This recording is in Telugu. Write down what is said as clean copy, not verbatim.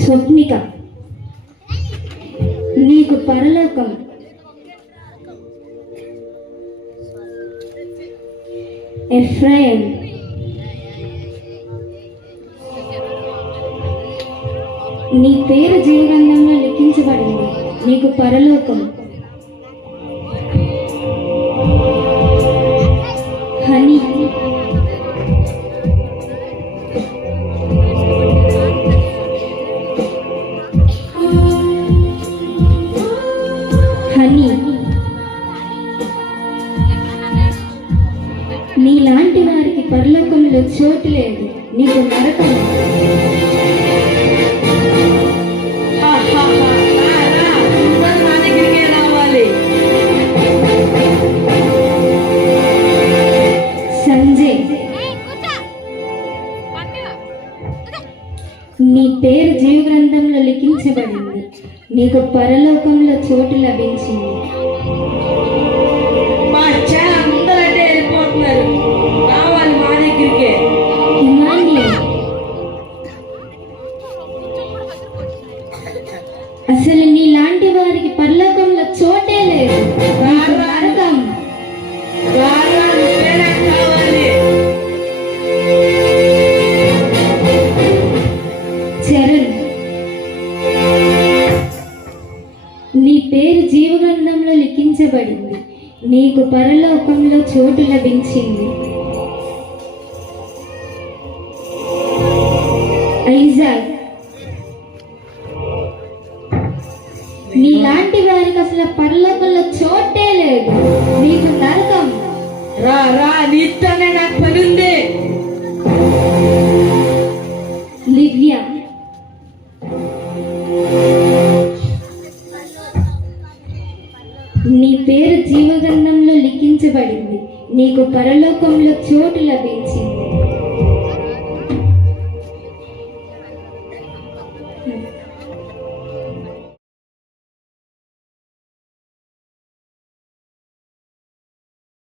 స్వప్నిక, నీకు పరలోకం. ఎఫ్రాయిం, నీ పేరు జీవగ్రంథంలో లిఖించబడింది, నీకు పరలోకం. హనీ, హనీ, నీలాంటి వారికి పరలోకంలో చోటు లేదు, నీకు నరకం. సంజయ్, నీ పేరు జీవగ్రంథంలో లిఖించబడింది, నీకు పరలోకంలో చోటు లభించింది. అసలు నీలాంటి వారికి పరలోకంలో చోటే లేదు, నరకం. చరణ్, నీ పేరు జీవగ్రంథంలో లిఖించబడింది, నీకు పరలోకంలో చోటు లభించింది. ఐజాక్, నీలాంటి వారికి అసలు పరలోకంలో చోటే లేదు, నీకు నరకం. రా రా, నీతోనే నాకు పని ఉంది. లివ్య, నీ పేరు జీవగ్రంథంలో లిఖించబడింది, నీకు పరలోకంలో చోటు లభించింది.